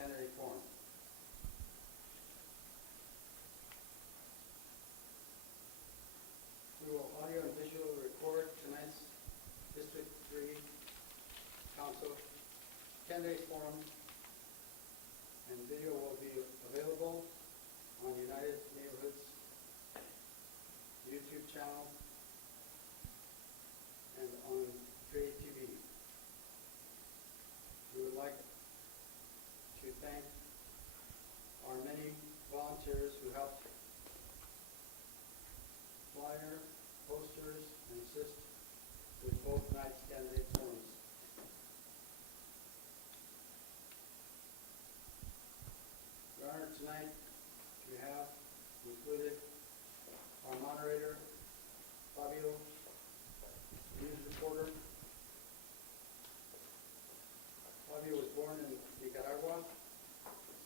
candidate forum. We will audio and visual record tonight's District 3 Council candidate forum, and video will be available on United Neighborhoods YouTube channel and on Trade TV. We would like to thank our many volunteers who helped flyer, posters, and assist with both nights' candidate forums. Your Honor, tonight we have included our moderator, Fabio, news reporter. Fabio was born in Nicaragua,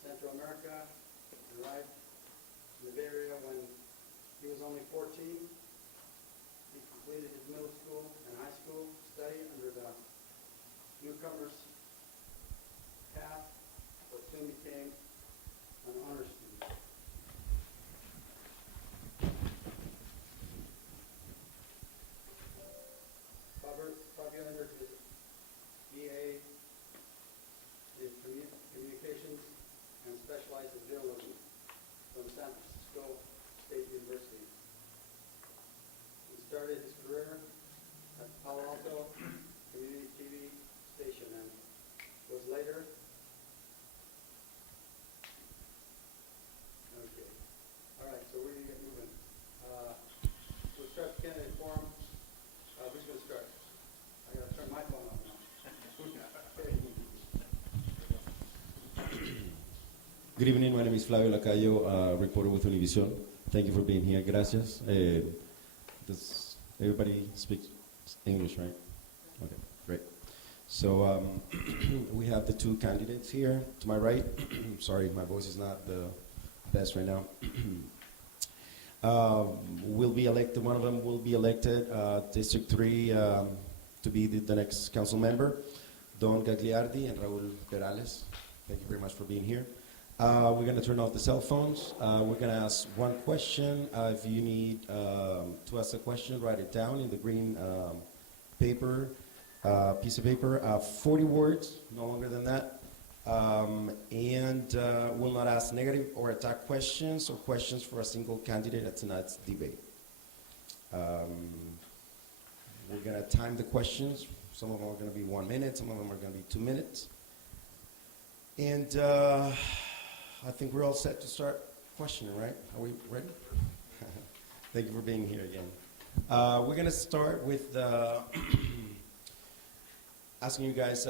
Central America, and arrived in the Bay Area when he was only 14. He completed his middle school and high school study under the newcomer's path, but soon became an honor student. Fabio entered his BA in communications and specialized in journalism from San Francisco State University. He started his career at Palo Alto Community TV station and was later okay. All right, so we're going to get moving. We'll start the candidate forum. Who's going to start? I got to turn my phone off now. Okay. Good evening, my name is Flavio Lacayo, reporter with Univision. Thank you for being here. Gracias. Does everybody speak English, right? Okay, great. So we have the two candidates here to my right. Sorry, my voice is not the best right now. Will be elected. One of them will be elected, District 3, to be the next council member, Don Gagliardi and Raul Perales. Thank you very much for being here. We're going to turn off the cell phones. We're going to ask one question. If you need to ask a question, write it down in the green paper, piece of paper. 40 words, no longer than that. And will not ask negative or attack questions or questions for a single candidate at tonight's debate. We're going to time the questions. Some of them are going to be 1 minute, some of them are going to be 2 minutes. And I think we're all set to start questioning, right? Are we ready? Thank you for being here again. We're going to start with asking you guys,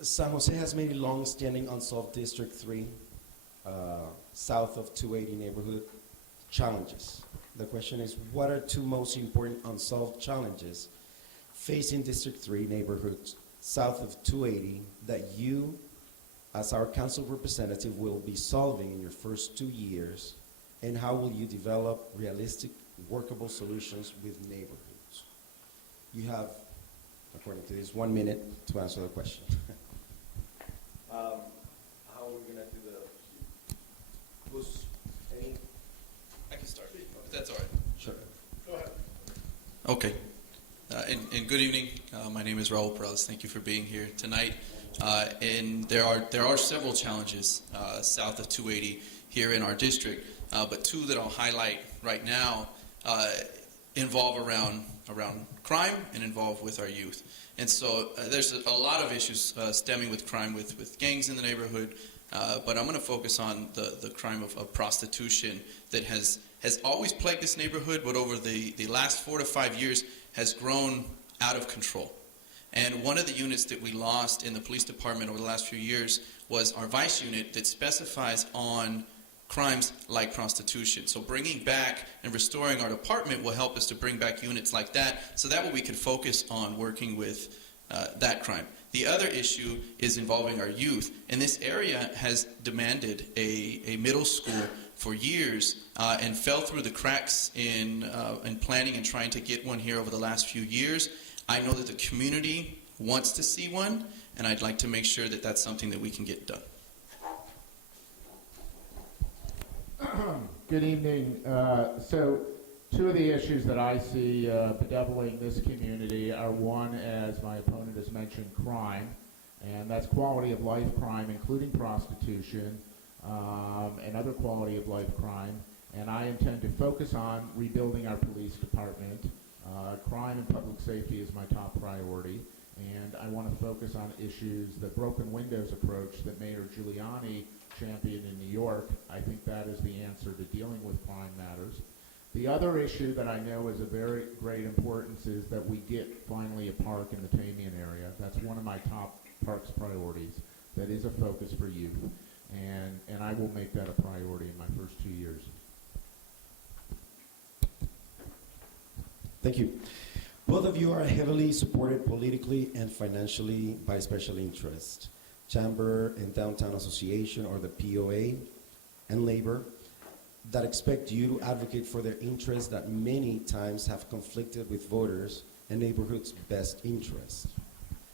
San Jose has many long-standing unsolved District 3, south of 280 neighborhood challenges. The question is, what are two most important unsolved challenges facing District 3 neighborhoods south of 280 that you, as our council representative, will be solving in your first 2 years, and how will you develop realistic, workable solutions with neighborhoods? You have, according to this, 1 minute to answer the question. How are we going to do I can start, if that's all right. Sure. Go ahead. Okay. And good evening. My name is Raul Perales. Thank you for being here tonight. And there are several challenges south of 280 here in our district, but two that I'll highlight right now involve around crime and involve with our youth. And so there's a lot of issues stemming with crime with gangs in the neighborhood, but I'm going to focus on the crime of prostitution that has always plagued this neighborhood, but over the last 4 to 5 years has grown out of control. And one of the units that we lost in the police department over the last few years was our vice unit that specifies on crimes like prostitution. So bringing back and restoring our department will help us to bring back units like that, so that way we can focus on working with that crime. The other issue is involving our youth, and this area has demanded a middle school for years and fell through the cracks in planning and trying to get one here over the last few years. I know that the community wants to see one, and I'd like to make sure that that's something that we can get done. Good evening. So, two of the issues that I see bedeviling this community are one, as my opponent has mentioned, crime, and that's quality of life crime, including prostitution and other quality of life crime. And I intend to focus on rebuilding our police department. Crime and public safety is my top priority, and I want to focus on issues, the broken windows approach that Mayor Giuliani championed in New York. I think that is the answer to dealing with crime matters. The other issue that I know is of very great importance is that we get finally a park in the Tamian area. That's one of my top parks priorities. That is a focus for youth, and I will make that a priority in my first 2 years. Thank you. Both of you are heavily supported politically and financially by special interests. Chamber and Downtown Association, or the POA, and labor, that expect you to advocate for their interests that many times have conflicted with voters and neighborhoods' best interests.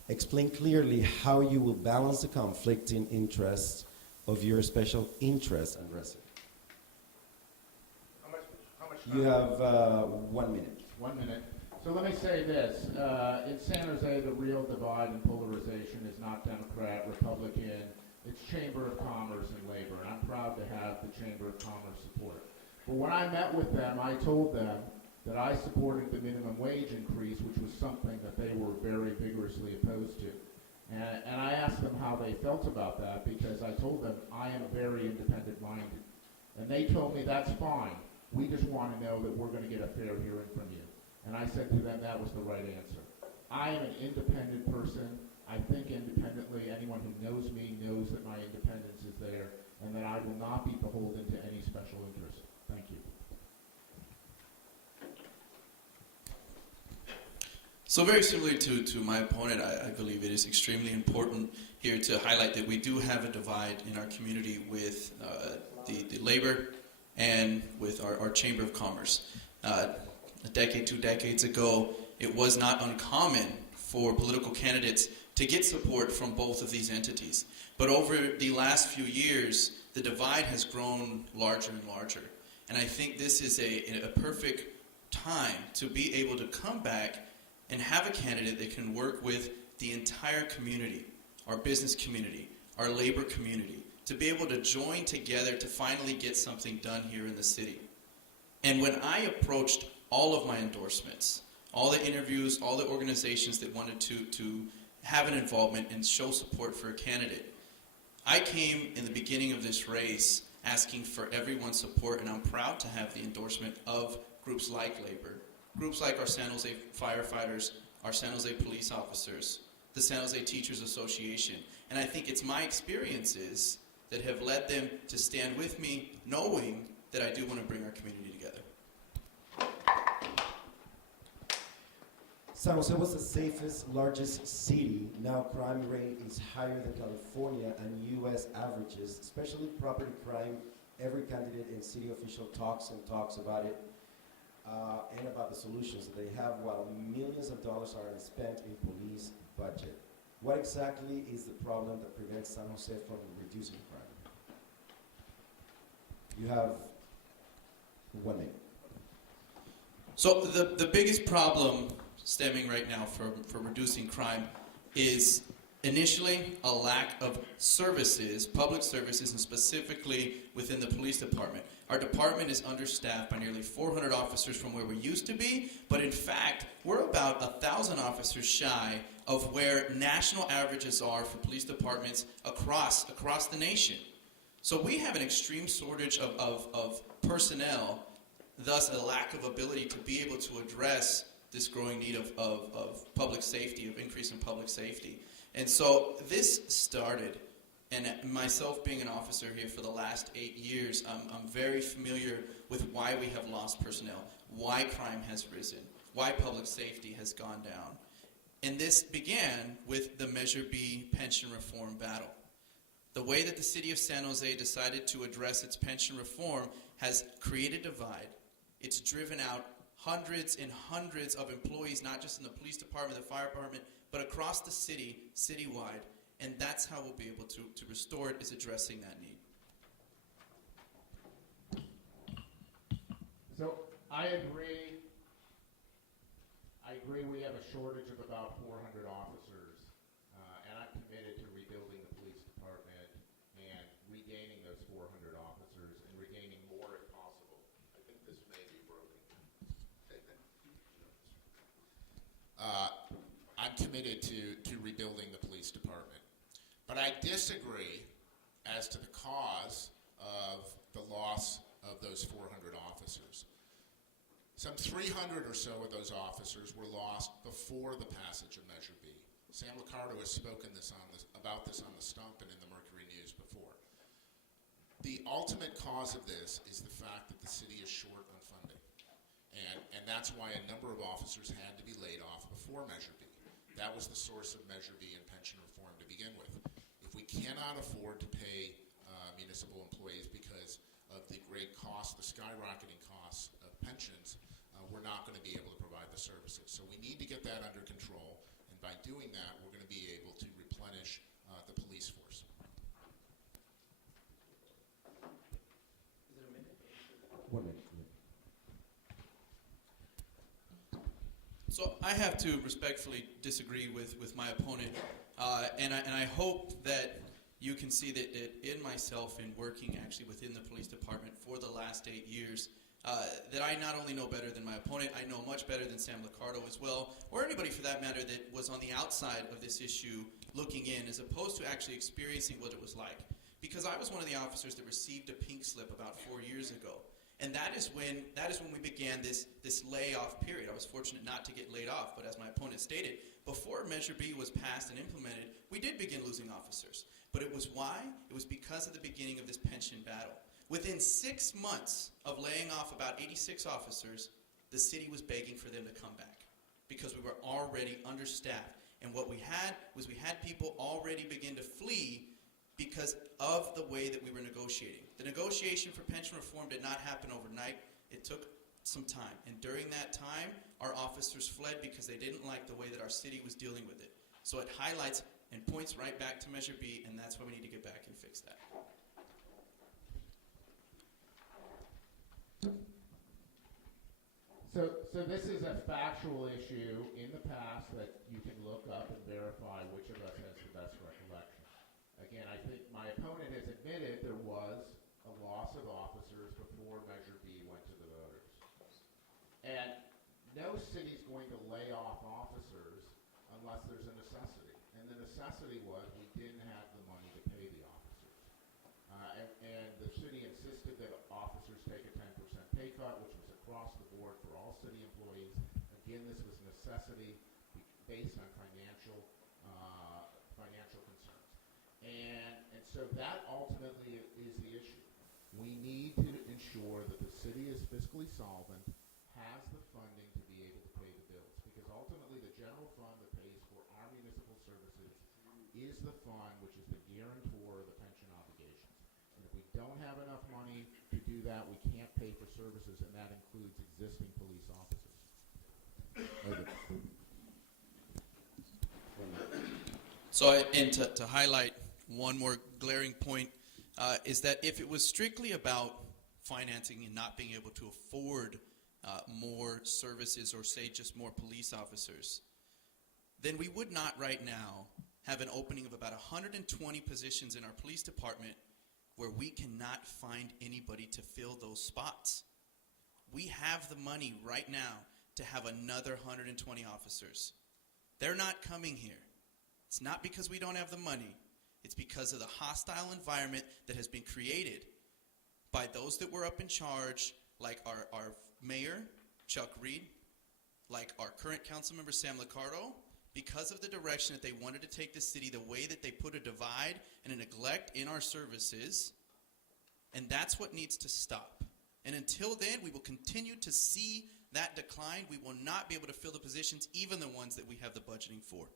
Explain clearly how you will balance the conflicting interests of your special interests and residents. How much time? You have 1 minute. 1 minute. So let me say this. In San Jose, the real divide and polarization is not Democrat, Republican. It's Chamber of Commerce and Labor, and I'm proud to have the Chamber of Commerce support. But when I met with them, I told them that I supported the minimum wage increase, which was something that they were very vigorously opposed to. And I asked them how they felt about that, because I told them I am very independent-minded. And they told me, that's fine. We just want to know that we're going to get a fair hearing from you. And I said to them that was the right answer. I am an independent person. I think independently. Anyone who knows me knows that my independence is there and that I will not be beholden to any special interest. Thank you. So very similar to my opponent, I believe it is extremely important here to highlight that we do have a divide in our community with the labor and with our Chamber of Commerce. A decade, 2 decades ago, it was not uncommon for political candidates to get support from both of these entities. But over the last few years, the divide has grown larger and larger. And I think this is a perfect time to be able to come back and have a candidate that can work with the entire community, our business community, our labor community, to be able to join together to finally get something done here in the city. And when I approached all of my endorsements, all the interviews, all the organizations that wanted to have an involvement and show support for a candidate, I came in the beginning of this race asking for everyone's support, and I'm proud to have the endorsement of groups like labor, groups like our San Jose firefighters, our San Jose police officers, the San Jose Teachers Association. And I think it's my experiences that have led them to stand with me, knowing that I do want to bring our community together. San Jose was the safest, largest city. Now crime rate is higher than California and U.S. averages, especially property crime. Every candidate and city official talks about it and about the solutions that they have, while millions of dollars are spent in police budget. What exactly is the problem that prevents San Jose from reducing crime? You have 1 minute. So the biggest problem stemming right now for reducing crime is initially a lack of services, public services, and specifically within the police department. Our department is understaffed by nearly 400 officers from where we used to be, but in fact, we're about 1,000 officers shy of where national averages are for police departments across the nation. So we have an extreme shortage of personnel, thus a lack of ability to be able to address this growing need of public safety, of increase in public safety. And so this started, and myself being an officer here for the last 8 years, I'm very familiar with why we have lost personnel, why crime has risen, why public safety has gone down. And this began with the Measure B pension reform battle. The way that the city of San Jose decided to address its pension reform has created a divide. It's driven out hundreds and hundreds of employees, not just in the police department, the fire department, but across the city, citywide. And that's how we'll be able to restore it, is addressing that need. So I agree. I agree we have a shortage of about 400 officers, and I'm committed to rebuilding the police department and regaining those 400 officers and regaining more if possible. I think this may be broken. I'm committed to rebuilding the police department. But I disagree as to the cause of the loss of those 400 officers. Some 300 or so of those officers were lost before the passage of Measure B. Sam Liccardo has spoken about this on the Stump and in the Mercury News before. The ultimate cause of this is the fact that the city is short on funding. And that's why a number of officers had to be laid off before Measure B. That was the source of Measure B and pension reform to begin with. If we cannot afford to pay municipal employees because of the great cost, the skyrocketing costs of pensions, we're not going to be able to provide the services. So we need to get that under control, and by doing that, we're going to be able to replenish the police force. Is it a minute? 1 minute. So I have to respectfully disagree with my opponent, and I hope that you can see that in myself, in working actually within the police department for the last 8 years, that I not only know better than my opponent, I know much better than Sam Liccardo as well, or anybody for that matter that was on the outside of this issue looking in, as opposed to actually experiencing what it was like. Because I was one of the officers that received a pink slip about 4 years ago. And that is when we began this layoff period. I was fortunate not to get laid off, but as my opponent stated, before Measure B was passed and implemented, we did begin losing officers. But it was why? It was because of the beginning of this pension battle. Within 6 months of laying off about 86 officers, the city was begging for them to come back because we were already understaffed. And what we had was we had people already begin to flee because of the way that we were negotiating. The negotiation for pension reform did not happen overnight. It took some time. And during that time, our officers fled because they didn't like the way that our city was dealing with it. So it highlights and points right back to Measure B, and that's why we need to get back and fix that. So this is a factual issue in the past that you can look up and verify which of us has the best recollection. Again, I think my opponent has admitted there was a loss of officers before Measure B went to the voters. And no city's going to lay off officers unless there's a necessity. And the necessity was we didn't have the money to pay the officers. And the city insisted that officers take a 10% pay cut, which was across the board for all city employees. Again, this was necessity based on financial concerns. And so that ultimately is the issue. We need to ensure that the city is fiscally solvent, has the funding to be able to pay the bills. Because ultimately the general fund that pays for our municipal services is the fund which is the guarantor of the pension obligations. And if we don't have enough money to do that, we can't pay for services, and that includes existing police officers. So, and to highlight one more glaring point, is that if it was strictly about financing and not being able to afford more services or say just more police officers, then we would not right now have an opening of about 120 positions in our police department where we cannot find anybody to fill those spots. We have the money right now to have another 120 officers. They're not coming here. It's not because we don't have the money. It's because of the hostile environment that has been created by those that were up in charge, like our mayor, Chuck Reed, like our current council member, Sam Liccardo, because of the direction that they wanted to take the city, the way that they put a divide and a neglect in our services, and that's what needs to stop. And until then, we will continue to see that decline. We will not be able to fill the positions, even the ones that we have the budgeting for.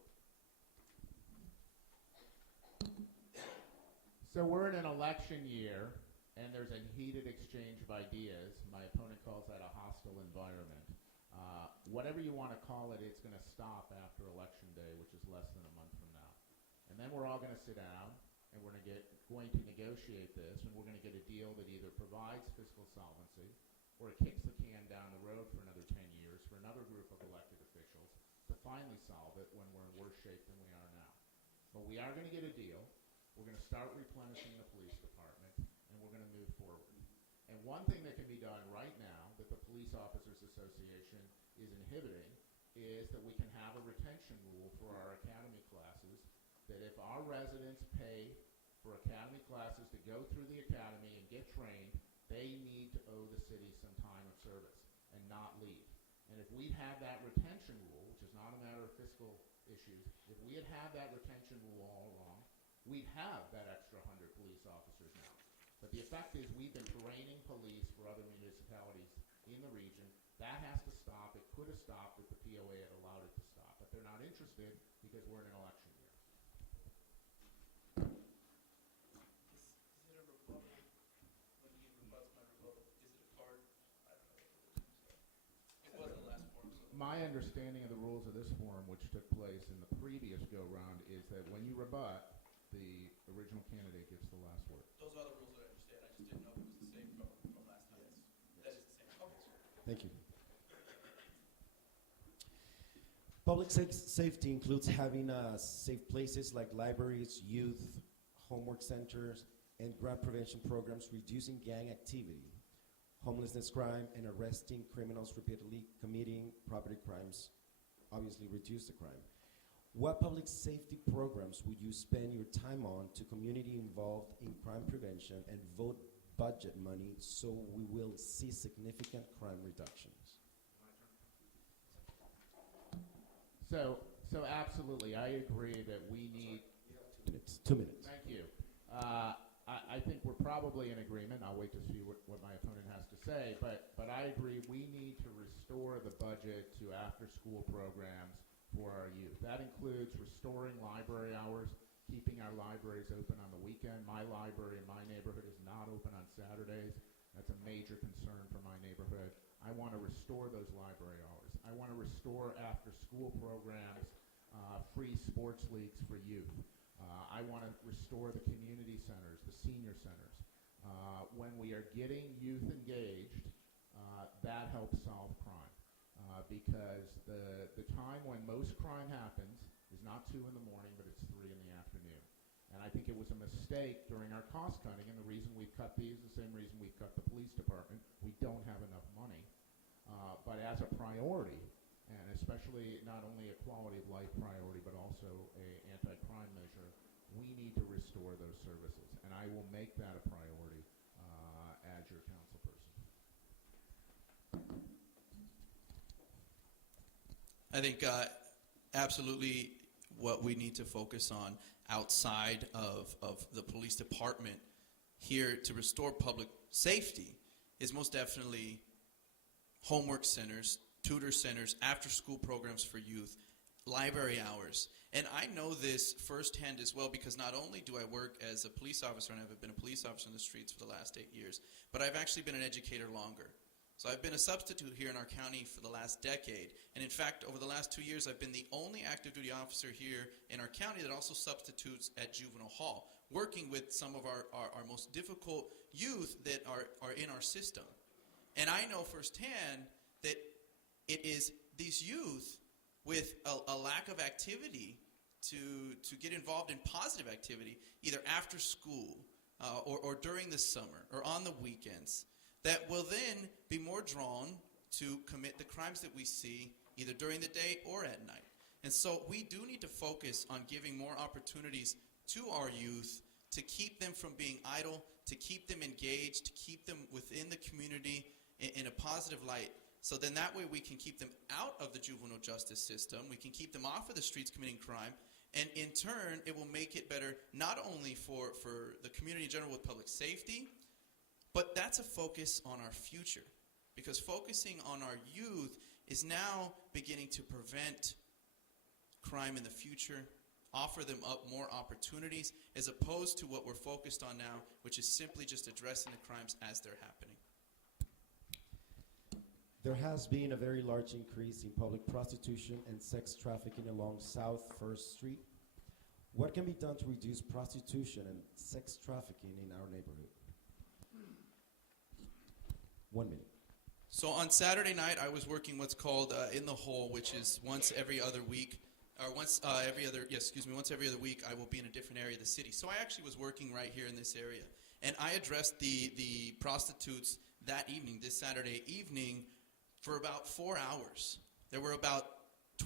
So we're in an election year, and there's a heated exchange of ideas. My opponent calls that a hostile environment. Whatever you want to call it, it's going to stop after Election Day, which is less than a month from now. And then we're all going to sit down, and we're going to negotiate this, and we're going to get a deal that either provides fiscal solvency or it kicks the can down the road for another 10 years for another group of elected officials to finally solve it when we're in worse shape than we are now. But we are going to get a deal. We're going to start replenishing the police department, and we're going to move forward. And one thing that can be done right now that the Police Officers Association is inhibiting is that we can have a retention rule for our academy classes, that if our residents pay for academy classes to go through the academy and get trained, they need to owe the city some time of service and not leave. And if we had that retention rule, which is not a matter of fiscal issues, if we had that retention rule all along, we'd have that extra 100 police officers now. But the effect is we've been training police for other municipalities in the region. That has to stop. It could have stopped if the POA had allowed it to stop. But they're not interested because we're in an election year. Is it a rebuttal? When he rebuts my rebuttal, is it a card? I don't know. It wasn't the last forum. So. My understanding of the rules of this forum, which took place in the previous go-round, is that when you rebut, the original candidate gets the last word. Those are the rules that I understand. I just didn't know if it was the same from last time. Yes. That is the same. Okay, sir. Thank you. Public safety includes having safe places like libraries, youth, homework centers, and crime prevention programs, reducing gang activity, homelessness crime, and arresting criminals repeatedly committing property crimes, obviously reduce the crime. What public safety programs would you spend your time on to community involved in crime prevention and vote budget money so we will see significant crime reductions? So absolutely, I agree that we need. 2 minutes. 2 minutes. Thank you. I think we're probably in agreement. I'll wait to see what my opponent has to say, but I agree we need to restore the budget to after-school programs for our youth. That includes restoring library hours, keeping our libraries open on the weekend. My library in my neighborhood is not open on Saturdays. That's a major concern for my neighborhood. I want to restore those library hours. I want to restore after-school programs, free sports leagues for youth. I want to restore the community centers, the senior centers. When we are getting youth engaged, that helps solve crime. Because the time when most crime happens is not 2 in the morning, but it's 3 in the afternoon. And I think it was a mistake during our cost cutting, and the reason we've cut these is the same reason we've cut the police department. We don't have enough money. But as a priority, and especially not only a quality of life priority, but also an anti-crime measure, we need to restore those services. And I will make that a priority as your council person. I think absolutely what we need to focus on outside of the police department here to restore public safety is most definitely homework centers, tutor centers, after-school programs for youth, library hours. And I know this firsthand as well because not only do I work as a police officer, and I've been a police officer in the streets for the last 8 years, but I've actually been an educator longer. So I've been a substitute here in our county for the last decade. And in fact, over the last 2 years, I've been the only active duty officer here in our county that also substitutes at juvenile hall, working with some of our most difficult youth that are in our system. And I know firsthand that it is these youth with a lack of activity to get involved in positive activity, either after school or during the summer or on the weekends, that will then be more drawn to commit the crimes that we see either during the day or at night. And so we do need to focus on giving more opportunities to our youth to keep them from being idle, to keep them engaged, to keep them within the community in a positive light. So then that way we can keep them out of the juvenile justice system, we can keep them off of the streets committing crime, and in turn it will make it better not only for the community in general with public safety, but that's a focus on our future. Because focusing on our youth is now beginning to prevent crime in the future, offer them up more opportunities, as opposed to what we're focused on now, which is simply just addressing the crimes as they're happening. There has been a very large increase in public prostitution and sex trafficking along South 1st Street. What can be done to reduce prostitution and sex trafficking in our neighborhood? 1 minute. So on Saturday night, I was working what's called in the hole, which is once every other week, or once every other week, I will be in a different area of the city. So I actually was working right here in this area, and I addressed the prostitutes that evening, this Saturday evening, for about 4 hours. There were about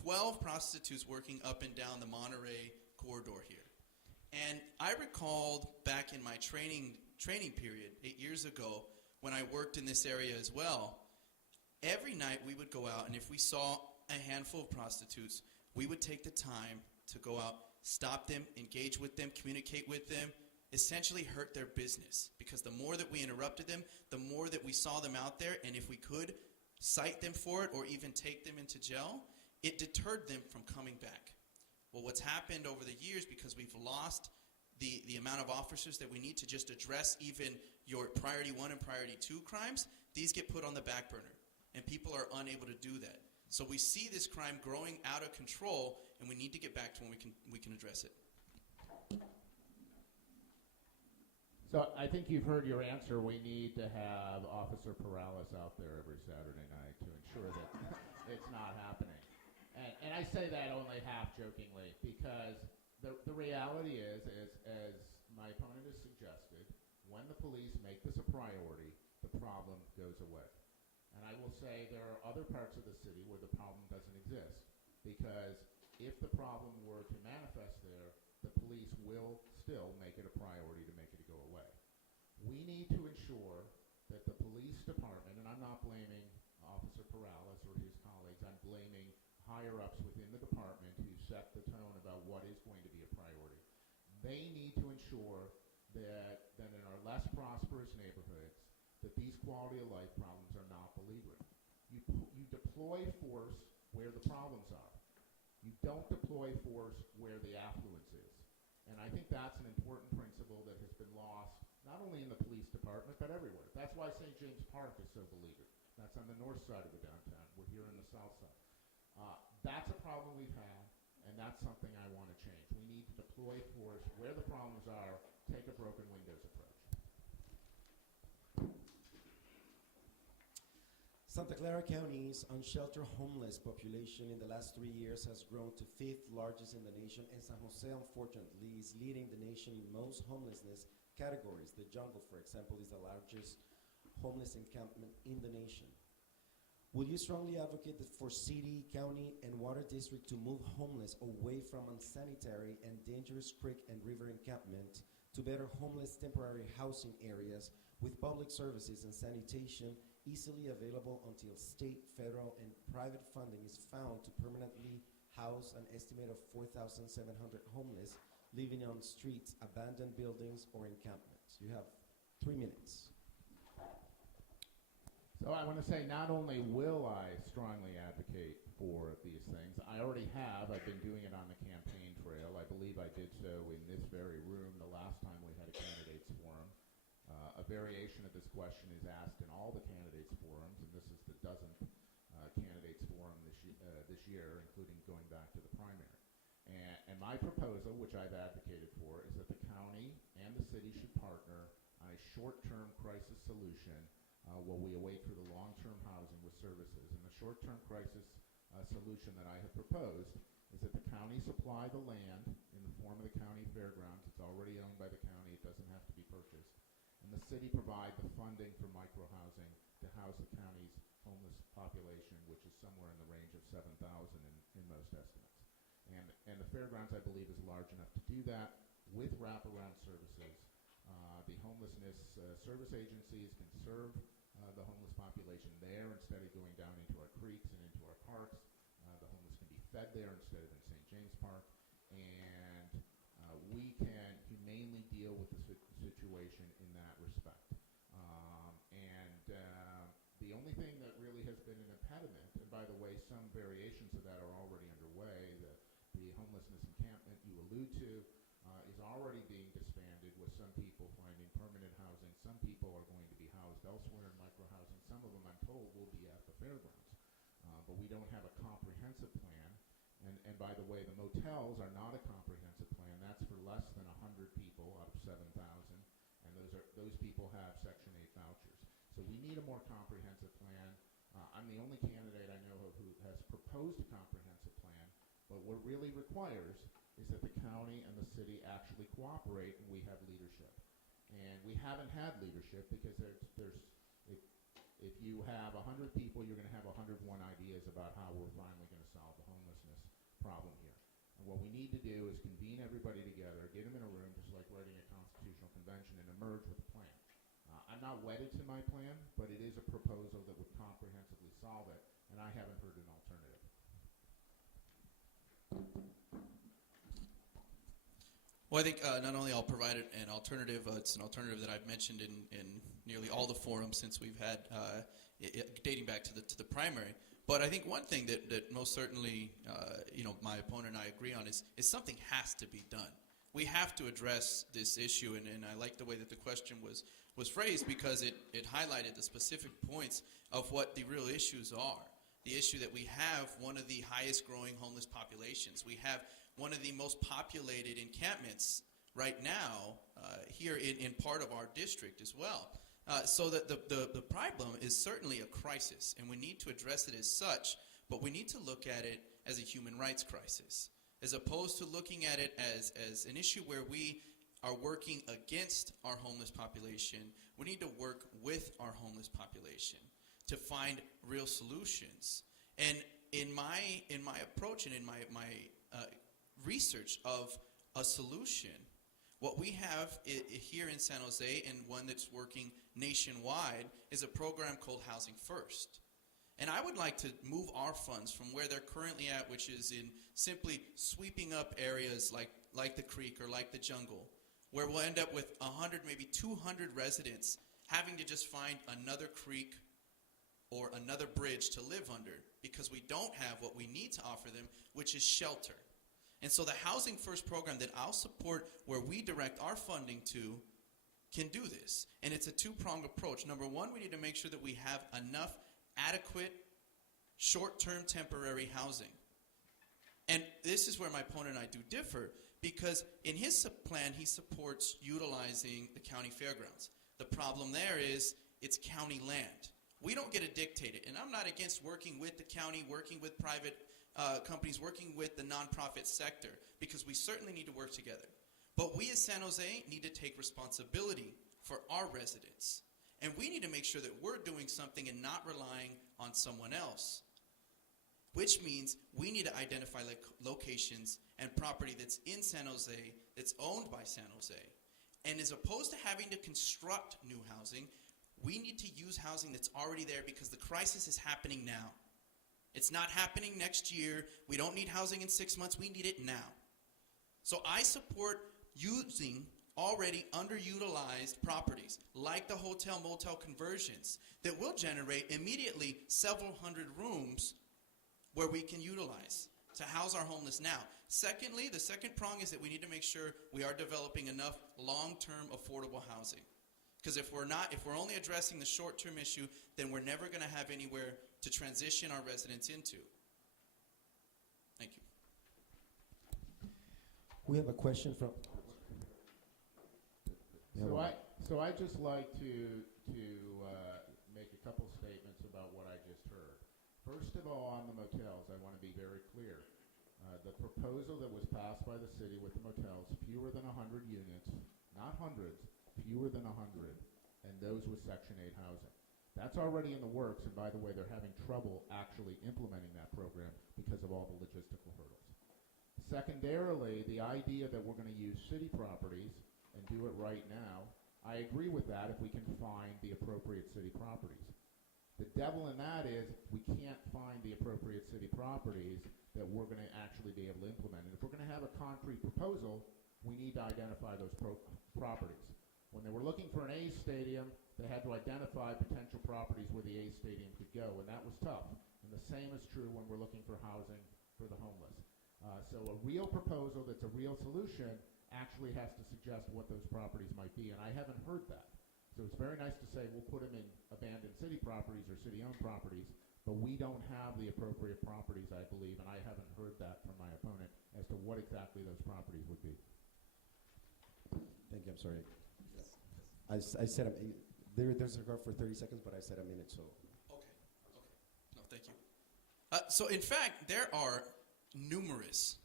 12 prostitutes working up and down the Monterey corridor here. And I recalled back in my training period 8 years ago when I worked in this area as well, every night we would go out, and if we saw a handful of prostitutes, we would take the time to go out, stop them, engage with them, communicate with them, essentially hurt their business. Because the more that we interrupted them, the more that we saw them out there, and if we could cite them for it or even take them into jail, it deterred them from coming back. Well, what's happened over the years, because we've lost the amount of officers that we need to just address even your priority 1 and priority 2 crimes, these get put on the back burner, and people are unable to do that. So we see this crime growing out of control, and we need to get back to when we can address it. So I think you've heard your answer. We need to have Officer Perales out there every Saturday night to ensure that it's not happening. And I say that only half jokingly, because the reality is, as my opponent has suggested, when the police make this a priority, the problem goes away. And I will say there are other parts of the city where the problem doesn't exist, because if the problem were to manifest there, the police will still make it a priority to make it go away. We need to ensure that the police department, and I'm not blaming Officer Perales or his colleagues, I'm blaming higher-ups within the department who set the tone about what is going to be a priority. They need to ensure that in our less prosperous neighborhoods, that these quality of life problems are not beleaguered. You deploy force where the problems are. You don't deploy force where the affluence is. And I think that's an important principle that has been lost, not only in the police department, but everywhere. That's why St. James Park is so beleaguered. That's on the north side of the downtown. We're here on the south side. That's a problem we've had, and that's something I want to change. We need to deploy force where the problems are, take a broken windows approach. Santa Clara County's unsheltered homeless population in the last 3 years has grown to 5th largest in the nation, and San Jose, unfortunately, is leading the nation in most homelessness categories. The Jungle, for example, is the largest homeless encampment in the nation. Will you strongly advocate for city, county, and water district to move homeless away from unsanitary and dangerous creek and river encampment to better homeless temporary housing areas with public services and sanitation easily available until state, federal, and private funding is found to permanently house an estimate of 4,700 homeless living on streets, abandoned buildings, or encampments? You have 3 minutes. So I want to say, not only will I strongly advocate for these things, I already have. I've been doing it on the campaign trail. I believe I did so in this very room the last time we had a candidates forum. A variation of this question is asked in all the candidates forums, and this is the 10th candidates forum this year, including going back to the primary. And my proposal, which I've advocated for, is that the county and the city should partner on a short-term crisis solution while we await for the long-term housing with services. And the short-term crisis solution that I have proposed is that the county supply the land in the form of the county fairgrounds. It's already owned by the county. It doesn't have to be purchased. And the city provide the funding for micro-housing to house the county's homeless population, which is somewhere in the range of 7,000 in most estimates. And the fairgrounds, I believe, is large enough to do that with wraparound services. The homelessness service agencies can serve the homeless population there instead of going down into our creeks and into our parks. The homeless can be fed there instead of in St. James Park. And we can humanely deal with the situation in that respect. The only thing that really has been an impediment, and by the way, some variations of that are already underway, the homelessness encampment you allude to is already being disbanded, with some people finding permanent housing. Some people are going to be housed elsewhere in micro-housing. Some of them, I'm told, will be at the fairgrounds. But we don't have a comprehensive plan. And by the way, the motels are not a comprehensive plan. That's for less than 100 people out of 7,000. And those people have Section 8 vouchers. So we need a more comprehensive plan. I'm the only candidate I know of who has proposed a comprehensive plan, but what really requires is that the county and the city actually cooperate and we have leadership. And we haven't had leadership because if you have 100 people, you're going to have 101 ideas about how we're finally going to solve the homelessness problem here. And what we need to do is convene everybody together, get them in a room, just like writing a constitutional convention, and emerge with a plan. I'm not wedded to my plan, but it is a proposal that would comprehensively solve it, and I haven't heard an alternative. Well, I think not only I'll provide an alternative, it's an alternative that I've mentioned in nearly all the forums since we've had, dating back to the primary. But I think one thing that most certainly, my opponent and I agree on is something has to be done. We have to address this issue, and I like the way that the question was phrased because it highlighted the specific points of what the real issues are. The issue that we have one of the highest growing homeless populations. We have one of the most populated encampments right now here in part of our district as well. So that the problem is certainly a crisis, and we need to address it as such, but we need to look at it as a human rights crisis, as opposed to looking at it as an issue where we are working against our homeless population. We need to work with our homeless population to find real solutions. And in my approach and in my research of a solution, what we have here in San Jose, and one that's working nationwide, is a program called Housing First. And I would like to move our funds from where they're currently at, which is in simply sweeping up areas like the creek or like the jungle, where we'll end up with 100, maybe 200 residents having to just find another creek or another bridge to live under because we don't have what we need to offer them, which is shelter. And so the Housing First program that I'll support, where we direct our funding to, can do this. And it's a two-pronged approach. Number one, we need to make sure that we have enough adequate short-term temporary housing. And this is where my opponent and I do differ, because in his plan, he supports utilizing the county fairgrounds. The problem there is it's county land. We don't get to dictate it. And I'm not against working with the county, working with private companies, working with the nonprofit sector, because we certainly need to work together. But we as San Jose need to take responsibility for our residents. And we need to make sure that we're doing something and not relying on someone else. Which means we need to identify locations and property that's in San Jose, that's owned by San Jose. And as opposed to having to construct new housing, we need to use housing that's already there, because the crisis is happening now. It's not happening next year. We don't need housing in 6 months. We need it now. So I support using already underutilized properties like the hotel-motel conversions that will generate immediately several hundred rooms where we can utilize to house our homeless now. Secondly, the second prong is that we need to make sure we are developing enough long-term affordable housing. Because if we're only addressing the short-term issue, then we're never going to have anywhere to transition our residents into. Thank you. We have a question from... So I'd just like to make a couple statements about what I just heard. First of all, on the motels, I want to be very clear. The proposal that was passed by the city with the motels, fewer than 100 units, not hundreds, fewer than 100, and those with Section 8 housing. That's already in the works, and by the way, they're having trouble actually implementing that program because of all the logistical hurdles. Secondarily, the idea that we're going to use city properties and do it right now, I agree with that if we can find the appropriate city properties. The devil in that is we can't find the appropriate city properties that we're going to actually be able to implement. And if we're going to have a concrete proposal, we need to identify those properties. When they were looking for an A's stadium, they had to identify potential properties where the A's stadium could go, and that was tough. And the same is true when we're looking for housing for the homeless. So a real proposal that's a real solution actually has to suggest what those properties might be, and I haven't heard that. So it's very nice to say we'll put them in abandoned city properties or city-owned properties, but we don't have the appropriate properties, I believe, and I haven't heard that from my opponent as to what exactly those properties would be. Thank you, I'm sorry. I said, there's a record for 30 seconds, but I said a minute, so. Okay. So, in fact, there are numerous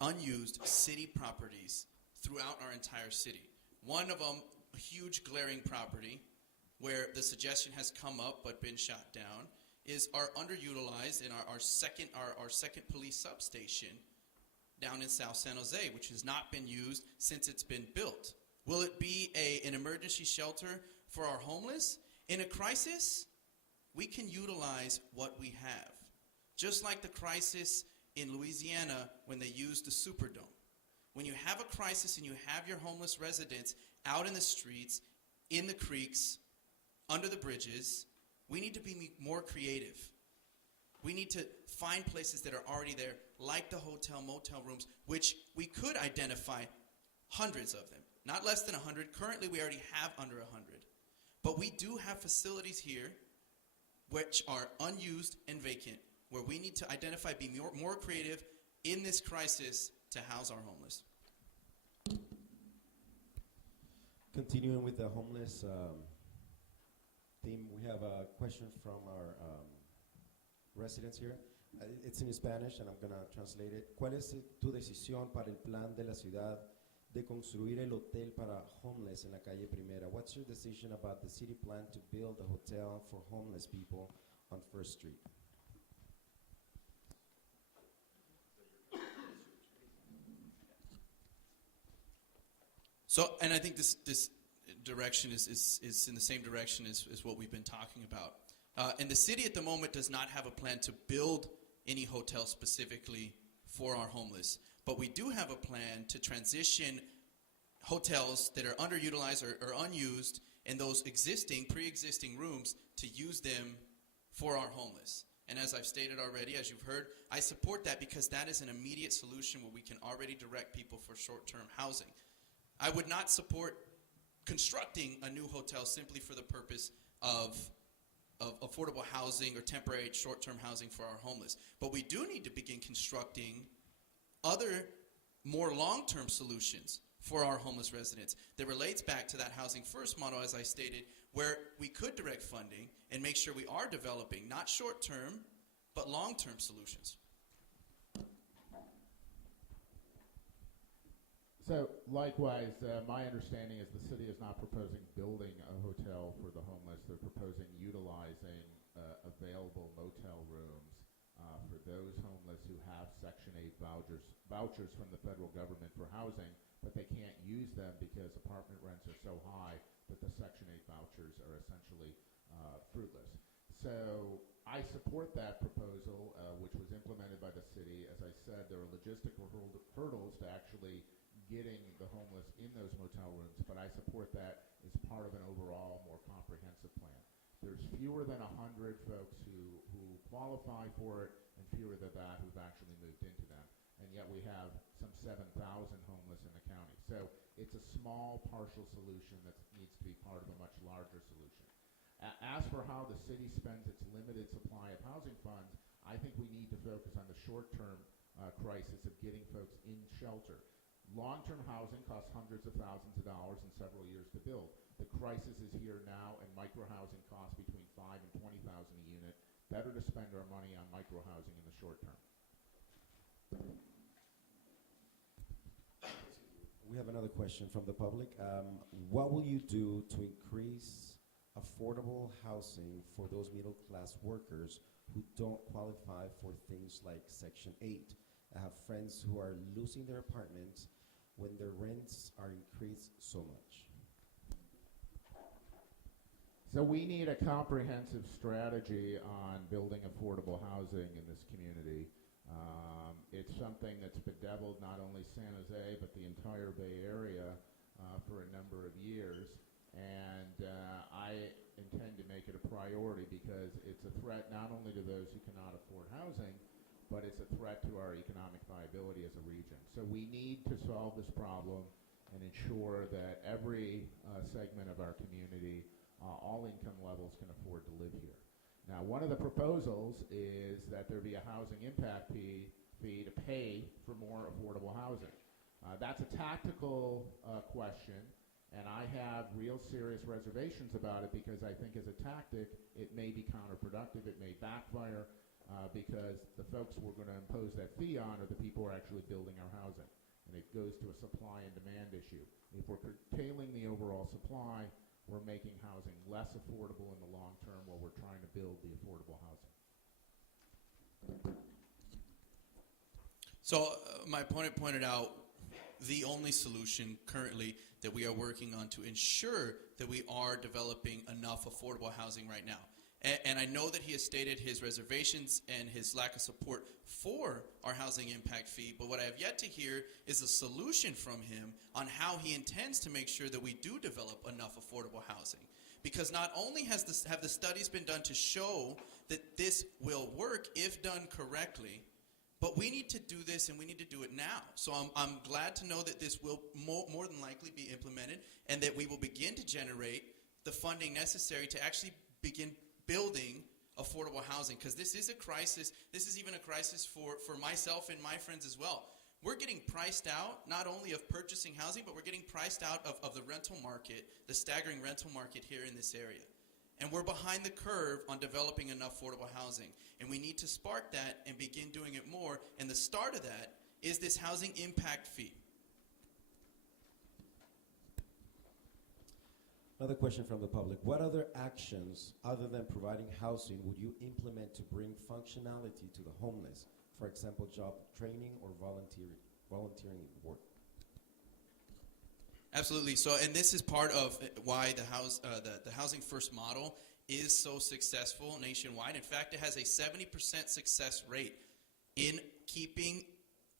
unused city properties throughout our entire city. One of them, a huge glaring property where the suggestion has come up but been shot down, is our underutilized in our second police substation down in South San Jose, which has not been used since it's been built. Will it be an emergency shelter for our homeless? In a crisis, we can utilize what we have. Just like the crisis in Louisiana when they used the Superdome. When you have a crisis and you have your homeless residents out in the streets, in the creeks, under the bridges, we need to be more creative. We need to find places that are already there, like the hotel, motel rooms, which we could identify hundreds of them. Not less than 100. Currently, we already have under 100. But we do have facilities here which are unused and vacant, where we need to identify, be more creative in this crisis to house our homeless. Continuing with the homeless theme, we have a question from our residents here. It's in Spanish, and I'm going to translate it. ¿Cuál es tu decisión para el plan de la ciudad de construir el hotel para homeless en la calle Primera? What's your decision about the city plan to build a hotel for homeless people on First Street? So, and I think this direction is in the same direction as what we've been talking about. And the city at the moment does not have a plan to build any hotel specifically for our homeless. But we do have a plan to transition hotels that are underutilized or unused in those pre-existing rooms to use them for our homeless. And as I've stated already, as you've heard, I support that because that is an immediate solution where we can already direct people for short-term housing. I would not support constructing a new hotel simply for the purpose of affordable housing or temporary short-term housing for our homeless. But we do need to begin constructing other more long-term solutions for our homeless residents that relates back to that housing first model, as I stated, where we could direct funding and make sure we are developing not short-term but long-term solutions. So likewise, my understanding is the city is not proposing building a hotel for the homeless. They're proposing utilizing available motel rooms for those homeless who have Section 8 vouchers from the federal government for housing, but they can't use them because apartment rents are so high that the Section 8 vouchers are essentially fruitless. So I support that proposal, which was implemented by the city. As I said, there are logistical hurdles to actually getting the homeless in those motel rooms, but I support that as part of an overall more comprehensive plan. There's fewer than 100 folks who qualify for it and fewer than that who've actually moved into them. And yet we have some 7,000 homeless in the county. So it's a small partial solution that needs to be part of a much larger solution. As for how the city spends its limited supply of housing funds, I think we need to focus on the short-term crisis of getting folks in shelter. Long-term housing costs hundreds of thousands of dollars and several years to build. The crisis is here now, and micro-housing costs between $5,000 and $20,000 a unit. Better to spend our money on micro-housing in the short term. We have another question from the public. What will you do to increase affordable housing for those middle-class workers who don't qualify for things like Section 8? I have friends who are losing their apartments when their rents are increased so much. So we need a comprehensive strategy on building affordable housing in this community. It's something that's bedeviled not only San Jose, but the entire Bay Area for a number of years. And I intend to make it a priority because it's a threat not only to those who cannot afford housing, but it's a threat to our economic viability as a region. So we need to solve this problem and ensure that every segment of our community, all income levels, can afford to live here. Now, one of the proposals is that there be a housing impact fee to pay for more affordable housing. That's a tactical question, and I have real serious reservations about it because I think as a tactic, it may be counterproductive, it may backfire. because the folks we're going to impose that fee on are the people who are actually building our housing. And it goes to a supply and demand issue. If we're curtailing the overall supply, we're making housing less affordable in the long term while we're trying to build the affordable housing. So my opponent pointed out the only solution currently that we are working on to ensure that we are developing enough affordable housing right now. And I know that he has stated his reservations and his lack of support for our housing impact fee, but what I have yet to hear is a solution from him on how he intends to make sure that we do develop enough affordable housing. Because not only have the studies been done to show that this will work if done correctly, but we need to do this, and we need to do it now. So I'm glad to know that this will more than likely be implemented, and that we will begin to generate the funding necessary to actually begin building affordable housing. Because this is a crisis. This is even a crisis for myself and my friends as well. We're getting priced out, not only of purchasing housing, but we're getting priced out of the rental market, the staggering rental market here in this area. And we're behind the curve on developing enough affordable housing. And we need to spark that and begin doing it more. And the start of that is this housing impact fee. Another question from the public. What other actions, other than providing housing, would you implement to bring functionality to the homeless? For example, job training or volunteering work? Absolutely. So, and this is part of why the Housing First model is so successful nationwide. In fact, it has a 70% success rate in keeping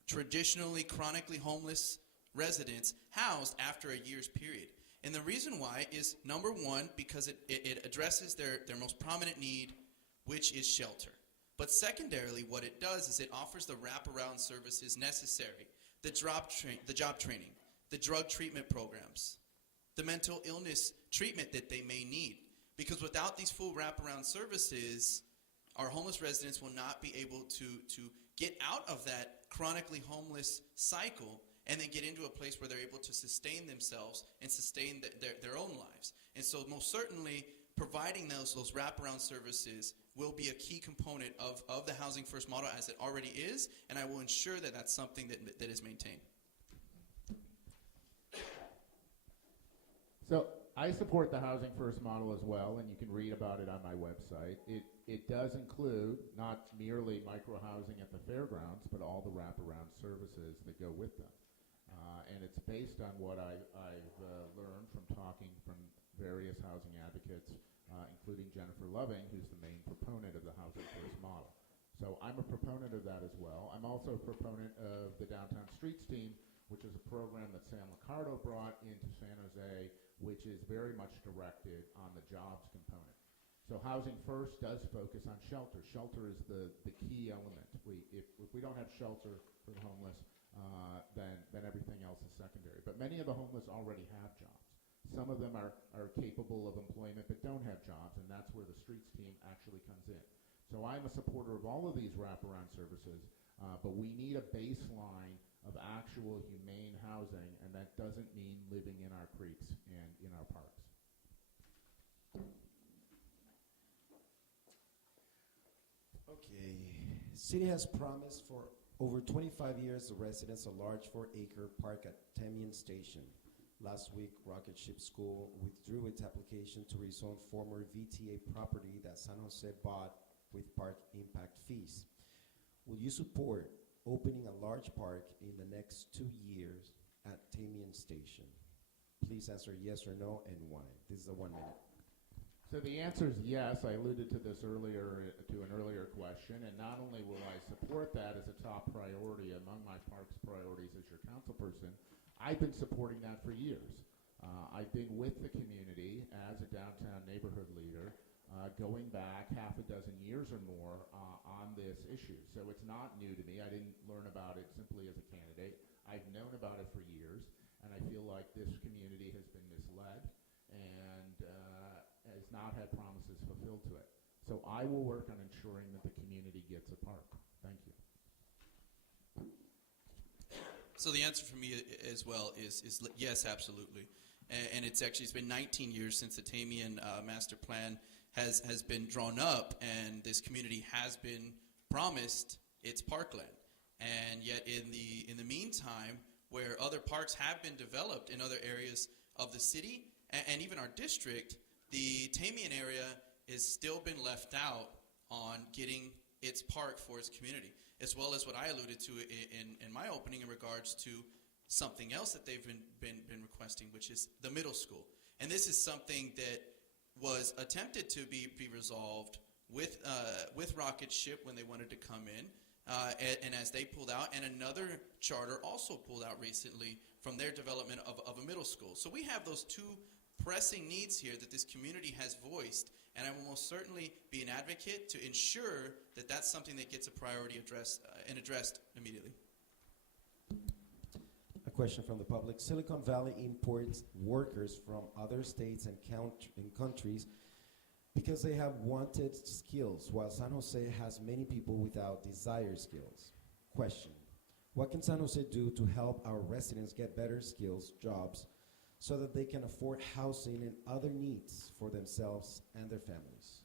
traditionally chronically homeless residents housed after a year's period. And the reason why is, number one, because it addresses their most prominent need, which is shelter. But secondarily, what it does is it offers the wraparound services necessary, the job training, the drug treatment programs, the mental illness treatment that they may need. Because without these full wraparound services, our homeless residents will not be able to get out of that chronically homeless cycle and then get into a place where they're able to sustain themselves and sustain their own lives. And so most certainly, providing those wraparound services will be a key component of the Housing First model, as it already is, and I will ensure that that's something that is maintained. So I support the Housing First model as well, and you can read about it on my website. It does include not merely micro-housing at the fairgrounds, but all the wraparound services that go with them. And it's based on what I've learned from talking from various housing advocates, including Jennifer Loving, who's the main proponent of the Housing First model. So I'm a proponent of that as well. I'm also a proponent of the Downtown Streets team, which is a program that Sam Liccardo brought into San Jose, which is very much directed on the jobs component. So Housing First does focus on shelter. Shelter is the key element. If we don't have shelter for the homeless, then everything else is secondary. But many of the homeless already have jobs. Some of them are capable of employment but don't have jobs, and that's where the streets team actually comes in. So I'm a supporter of all of these wraparound services, but we need a baseline of actual humane housing, and that doesn't mean living in our creeks and in our parks. Okay. City has promised for over 25 years the residents a large 4-acre park at Temian Station. Last week, Rocket Ship School withdrew its application to rezone former VTA property that San Jose bought with park impact fees. Will you support opening a large park in the next 2 years at Temian Station? Please answer yes or no, and why. This is a 1 minute. So the answer is yes. I alluded to this earlier, to an earlier question, and not only will I support that as a top priority among my parks priorities as your councilperson, I've been supporting that for years. I've been with the community as a downtown neighborhood leader, going back half a dozen years or more on this issue. So it's not new to me. I didn't learn about it simply as a candidate. I've known about it for years, and I feel like this community has been misled and has not had promises fulfilled to it. So I will work on ensuring that the community gets a park. Thank you. So the answer for me as well is yes, absolutely. And it's been 19 years since the Tamian master plan has been drawn up, and this community has been promised its parkland. And yet in the meantime, where other parks have been developed in other areas of the city and even our district, the Tamian area has still been left out on getting its park for its community, as well as what I alluded to in my opening in regards to something else that they've been requesting, which is the middle school. And this is something that was attempted to be resolved with Rocket Ship when they wanted to come in, and as they pulled out, and another charter also pulled out recently from their development of a middle school. So we have those two pressing needs here that this community has voiced, and I will most certainly be an advocate to ensure that that's something that gets a priority addressed immediately. A question from the public. Silicon Valley imports workers from other states and countries because they have wanted skills, while San Jose has many people without desired skills. Question. What can San Jose do to help our residents get better skills, jobs, so that they can afford housing and other needs for themselves and their families?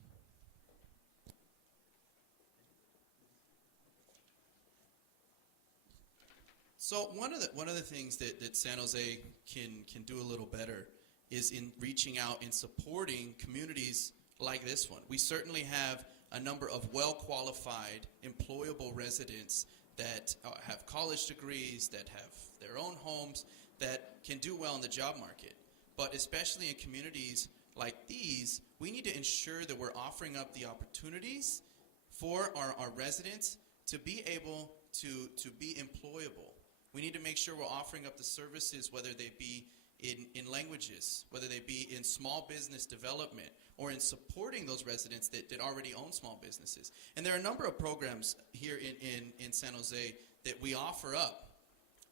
So one of the things that San Jose can do a little better is in reaching out and supporting communities like this one. We certainly have a number of well-qualified, employable residents that have college degrees, that have their own homes, that can do well in the job market. But especially in communities like these, we need to ensure that we're offering up the opportunities for our residents to be able to be employable. We need to make sure we're offering up the services, whether they be in languages, whether they be in small business development, or in supporting those residents that already own small businesses. And there are a number of programs here in San Jose that we offer up,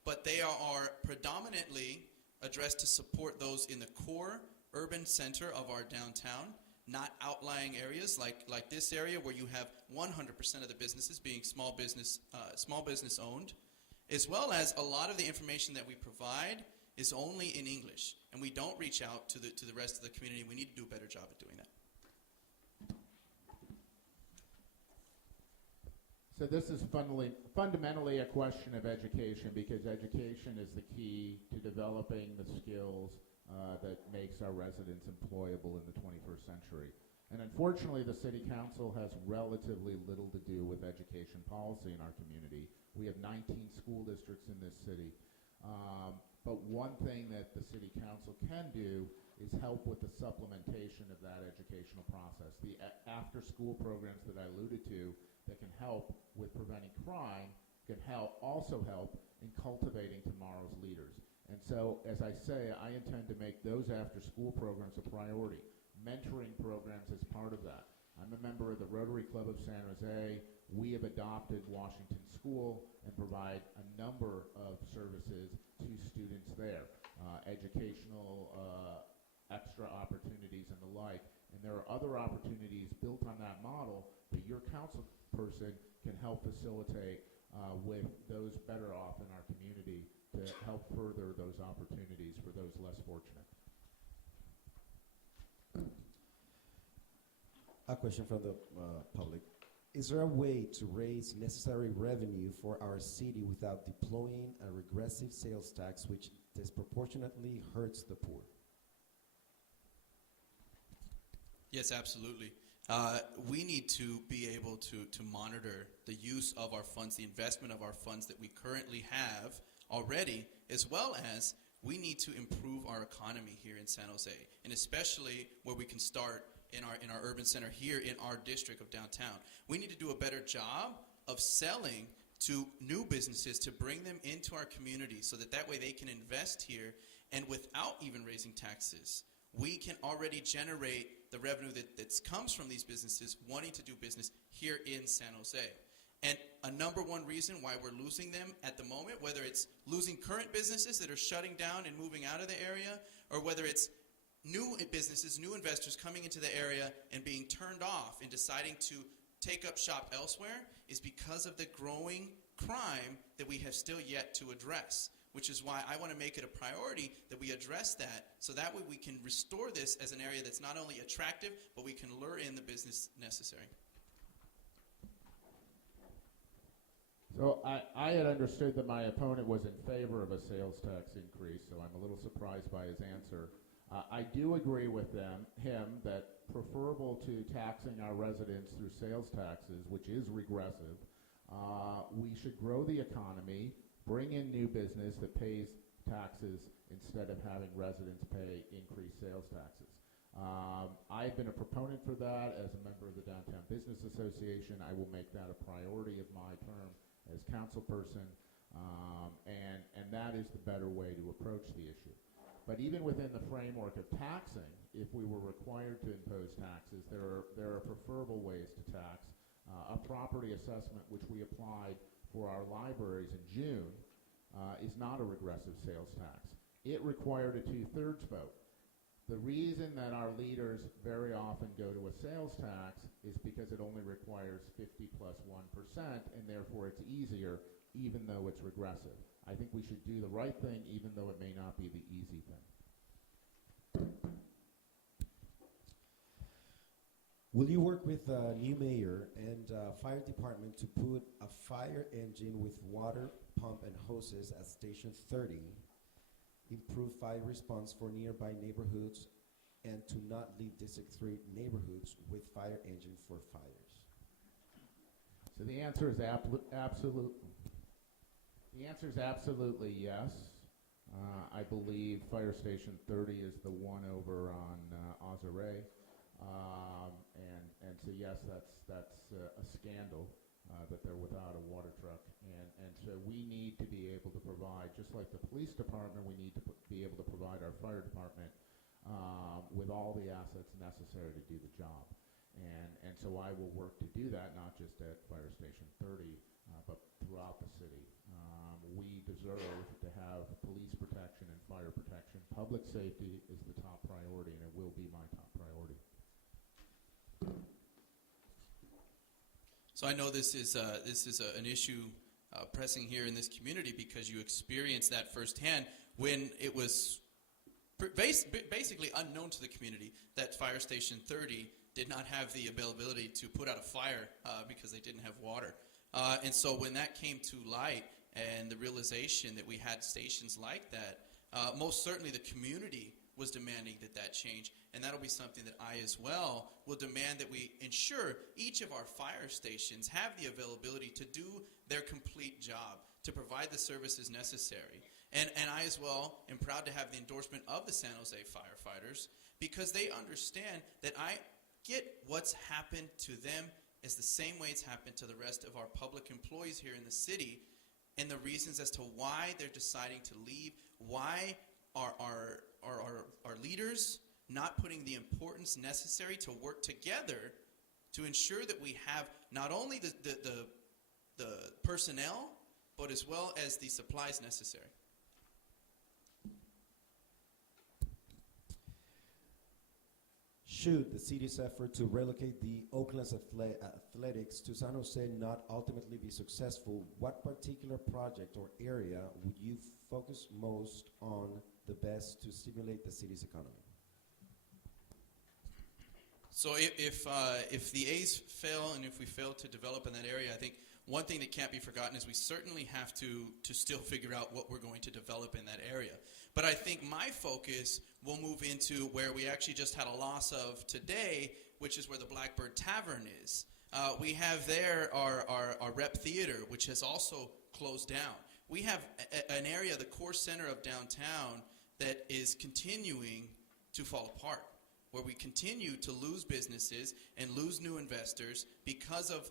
but they are predominantly addressed to support those in the core urban center of our downtown, not outlying areas like this area where you have 100% of the businesses being small business owned, as well as a lot of the information that we provide is only in English, and we don't reach out to the rest of the community. We need to do a better job at doing that. So this is fundamentally a question of education, because education is the key to developing the skills that makes our residents employable in the 21st century. And unfortunately, the City Council has relatively little to do with education policy in our community. We have 19 school districts in this city. But one thing that the City Council can do is help with the supplementation of that educational process. The after-school programs that I alluded to that can help with preventing crime can also help in cultivating tomorrow's leaders. And so, as I say, I intend to make those after-school programs a priority. Mentoring programs is part of that. I'm a member of the Rotary Club of San Jose. We have adopted Washington School and provide a number of services to students there, educational extra opportunities and the like. And there are other opportunities built on that model that your council person can help facilitate with those better off in our community to help further those opportunities for those less fortunate. A question from the public. Is there a way to raise necessary revenue for our city without deploying a regressive sales tax which disproportionately hurts the poor? Yes, absolutely. We need to be able to monitor the use of our funds, the investment of our funds that we currently have already, as well as we need to improve our economy here in San Jose, and especially where we can start in our urban center here in our district of downtown. We need to do a better job of selling to new businesses to bring them into our community so that way they can invest here, and without even raising taxes, we can already generate the revenue that comes from these businesses wanting to do business here in San Jose. And a number one reason why we're losing them at the moment, whether it's losing current businesses that are shutting down and moving out of the area, or whether it's new businesses, new investors coming into the area and being turned off and deciding to take up shop elsewhere, is because of the growing crime that we have still yet to address, which is why I want to make it a priority that we address that, so that way we can restore this as an area that's not only attractive, but we can lure in the business necessary. So I had understood that my opponent was in favor of a sales tax increase, so I'm a little surprised by his answer. I do agree with him that preferable to taxing our residents through sales taxes, which is regressive, we should grow the economy, bring in new business that pays taxes instead of having residents pay increased sales taxes. I've been a proponent for that as a member of the Downtown Business Association. I will make that a priority of my term as councilperson, and that is the better way to approach the issue. But even within the framework of taxing, if we were required to impose taxes, there are preferable ways to tax. A property assessment, which we applied for our libraries in June, is not a regressive sales tax. It required a 2/3 vote. The reason that our leaders very often go to a sales tax is because it only requires 50 plus 1%, and therefore it's easier, even though it's regressive. I think we should do the right thing, even though it may not be the easy thing. Will you work with the new mayor and fire department to put a fire engine with water pump and hoses at Station 30, improve fire response for nearby neighborhoods, and to not leave District 3 neighborhoods with fire engine for fires? So the answer is absolutely. The answer is absolutely yes. I believe Fire Station 30 is the one over on Ozare. And so yes, that's a scandal that they're without a water truck, and so we need to be able to provide, just like the police department, we need to be able to provide our fire department with all the assets necessary to do the job, and so I will work to do that, not just at Fire Station 30, but throughout the city. We deserve to have police protection and fire protection. Public safety is the top priority, and it will be my top priority. So I know this is an issue pressing here in this community because you experienced that firsthand when it was basically unknown to the community that Fire Station 30 did not have the availability to put out a fire because they didn't have water. And so when that came to light and the realization that we had stations like that, most certainly the community was demanding that change, and that'll be something that I as well will demand, that we ensure each of our fire stations have the availability to do their complete job, to provide the services necessary. And I as well am proud to have the endorsement of the San Jose firefighters, because they understand that I get what's happened to them is the same way it's happened to the rest of our public employees here in the city, and the reasons as to why they're deciding to leave, why our leaders not putting the importance necessary to work together to ensure that we have not only the personnel, but as well as the supplies necessary. Should the city's effort to relocate the Oakland's athletics to San Jose not ultimately be successful, what particular project or area would you focus most on the best to stimulate the city's economy? So if the A's fail, and if we fail to develop in that area, I think one thing that can't be forgotten is we certainly have to still figure out what we're going to develop in that area. But I think my focus will move into where we actually just had a loss of today, which is where the Blackbird Tavern is. We have there our Rep Theater, which has also closed down. We have an area, the core center of downtown, that is continuing to fall apart, where we continue to lose businesses and lose new investors because of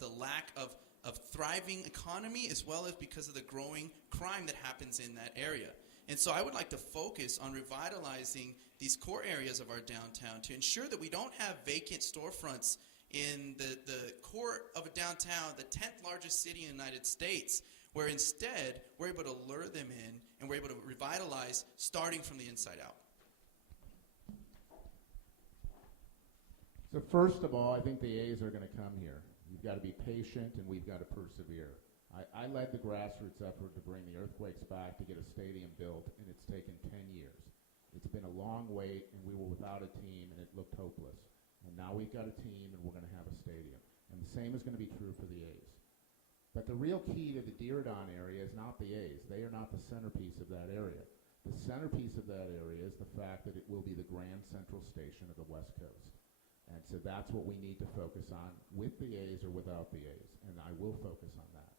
the lack of thriving economy, as well as because of the growing crime that happens in that area. And so I would like to focus on revitalizing these core areas of our downtown to ensure that we don't have vacant storefronts in the core of a downtown, the 10th largest city in the United States, where instead we're able to lure them in and we're able to revitalize starting from the inside out. So first of all, I think the A's are going to come here. You've got to be patient, and we've got to persevere. I led the grassroots effort to bring the Earthquakes back to get a stadium built, and it's taken 10 years. It's been a long wait, and we were without a team, and it looked hopeless. And now we've got a team, and we're going to have a stadium. And the same is going to be true for the A's. But the real key to the Diridon area is not the A's. They are not the centerpiece of that area. The centerpiece of that area is the fact that it will be the Grand Central Station of the West Coast. And so that's what we need to focus on with the A's or without the A's, and I will focus on that.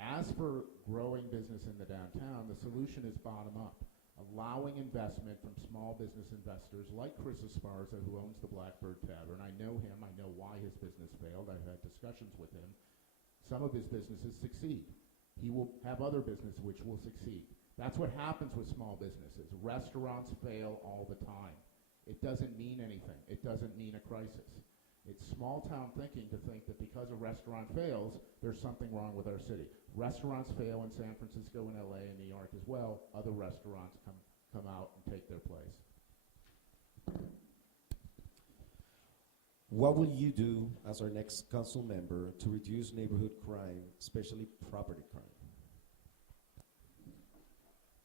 As for growing business in the downtown, the solution is bottom up, allowing investment from small business investors like Chris Esparza, who owns the Blackbird Tavern. I know him. I know why his business failed. I've had discussions with him. Some of his businesses succeed. He will have other business which will succeed. That's what happens with small businesses. Restaurants fail all the time. It doesn't mean anything. It doesn't mean a crisis. It's small town thinking to think that because a restaurant fails, there's something wrong with our city. Restaurants fail in San Francisco and LA and New York as well. Other restaurants come out and take their place. What will you do as our next council member to reduce neighborhood crime, especially property crime?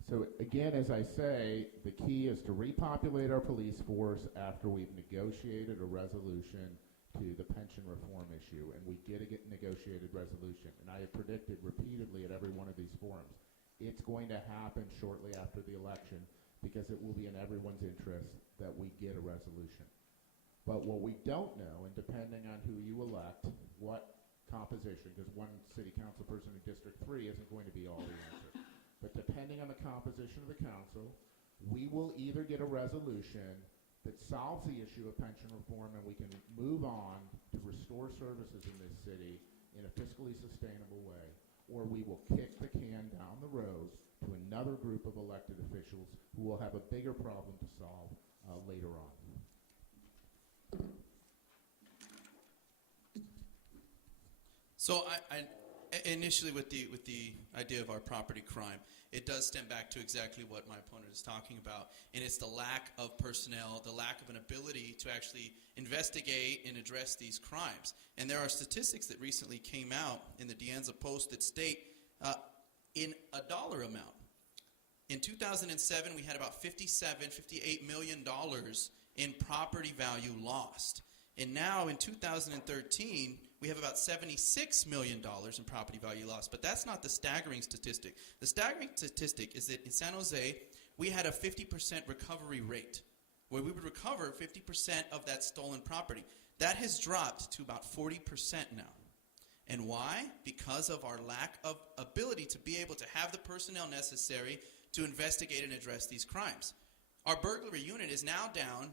So again, as I say, the key is to repopulate our police force after we've negotiated a resolution to the pension reform issue, and we get a negotiated resolution. And I have predicted repeatedly at every one of these forums, it's going to happen shortly after the election because it will be in everyone's interest that we get a resolution. But what we don't know, and depending on who you elect, what composition, because one city council person in District 3 isn't going to be all the answer. But depending on the composition of the council, we will either get a resolution that solves the issue of pension reform and we can move on to restore services in this city in a fiscally sustainable way, or we will kick the can down the road to another group of elected officials who will have a bigger problem to solve later on. So I initially with the idea of our property crime, it does stem back to exactly what my opponent is talking about, and it's the lack of personnel, the lack of an ability to actually investigate and address these crimes. And there are statistics that recently came out in the De Anza Post that state in a dollar amount. In 2007, we had about $58 million in property value lost. And now in 2013, we have about $76 million in property value lost. But that's not the staggering statistic. The staggering statistic is that in San Jose, we had a 50% recovery rate, where we would recover 50% of that stolen property. That has dropped to about 40% now. And why? Because of our lack of ability to be able to have the personnel necessary to investigate and address these crimes. Our burglary unit is now down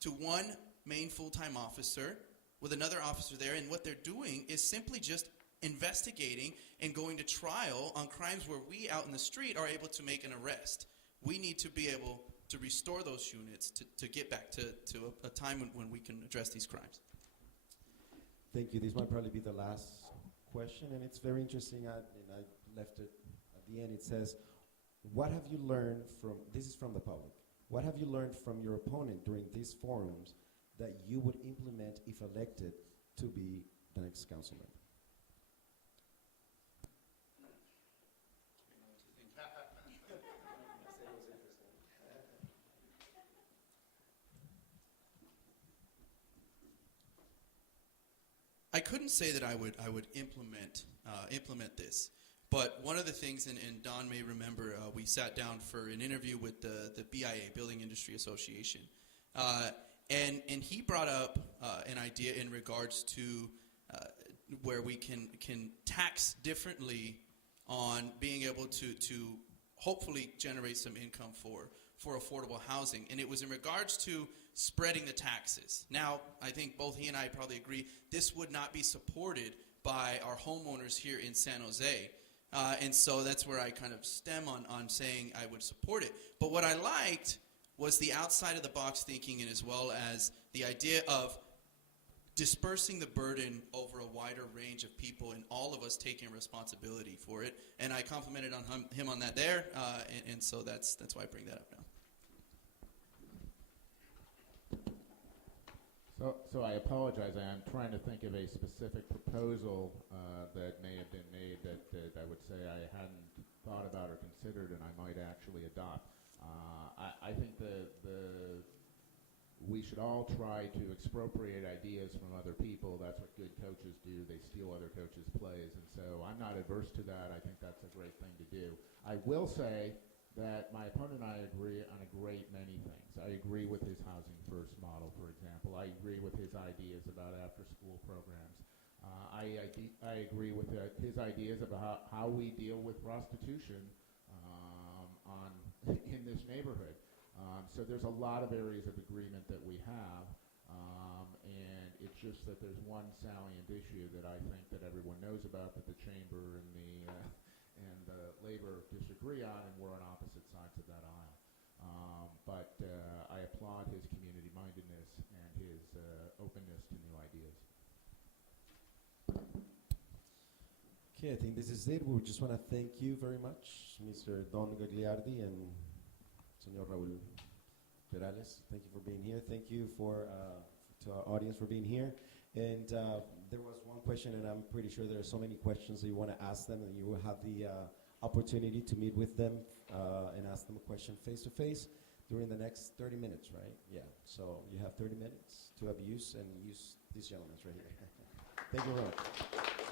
to one main full-time officer with another officer there, and what they're doing is simply just investigating and going to trial on crimes where we out in the street are able to make an arrest. We need to be able to restore those units to get back to a time when we can address these crimes. Thank you. This might probably be the last question, and it's very interesting, and I left it at the end. It says, what have you learned from, this is from the public, what have you learned from your opponent during these forums that you would implement if elected to be the next council member? I couldn't say that I would implement this, but one of the things, and Don may remember, we sat down for an interview with the BIA, Building Industry Association, and he brought up an idea in regards to where we can tax differently on being able to hopefully generate some income for affordable housing. And it was in regards to spreading the taxes. Now, I think both he and I probably agree this would not be supported by our homeowners here in San Jose. And so that's where I kind of stem on saying I would support it. But what I liked was the outside of the box thinking, and as well as the idea of dispersing the burden over a wider range of people and all of us taking responsibility for it. And I complimented on him on that there, and so that's why I bring that up now. So I apologize. I am trying to think of a specific proposal that may have been made that I would say I hadn't thought about or considered and I might actually adopt. I think we should all try to expropriate ideas from other people. That's what good coaches do. They steal other coaches' plays. And so I'm not adverse to that. I think that's a great thing to do. I will say that my opponent and I agree on a great many things. I agree with his housing first model, for example. I agree with his ideas about after-school programs. I agree with his ideas about how we deal with prostitution in this neighborhood. So there's a lot of areas of agreement that we have, and it's just that there's one salient issue that I think that everyone knows about, that the chamber and the labor disagree on, and we're on opposite sides of that aisle. But I applaud his community mindedness and his openness to new ideas. Okay, I think this is it. We just want to thank you very much, Mr. Don Gagliardi and Señor Raúl Perales. Thank you for being here. Thank you to our audience for being here. And there was one question, and I'm pretty sure there are so many questions that you want to ask them, and you will have the opportunity to meet with them and ask them a question face-to-face during the next 30 minutes, right? Yeah, so you have 30 minutes to abuse and use these gentlemen right here. Thank you very much.